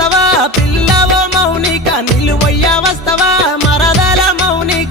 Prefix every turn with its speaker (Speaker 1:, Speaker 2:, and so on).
Speaker 1: చేస్తావా పిల్లవా?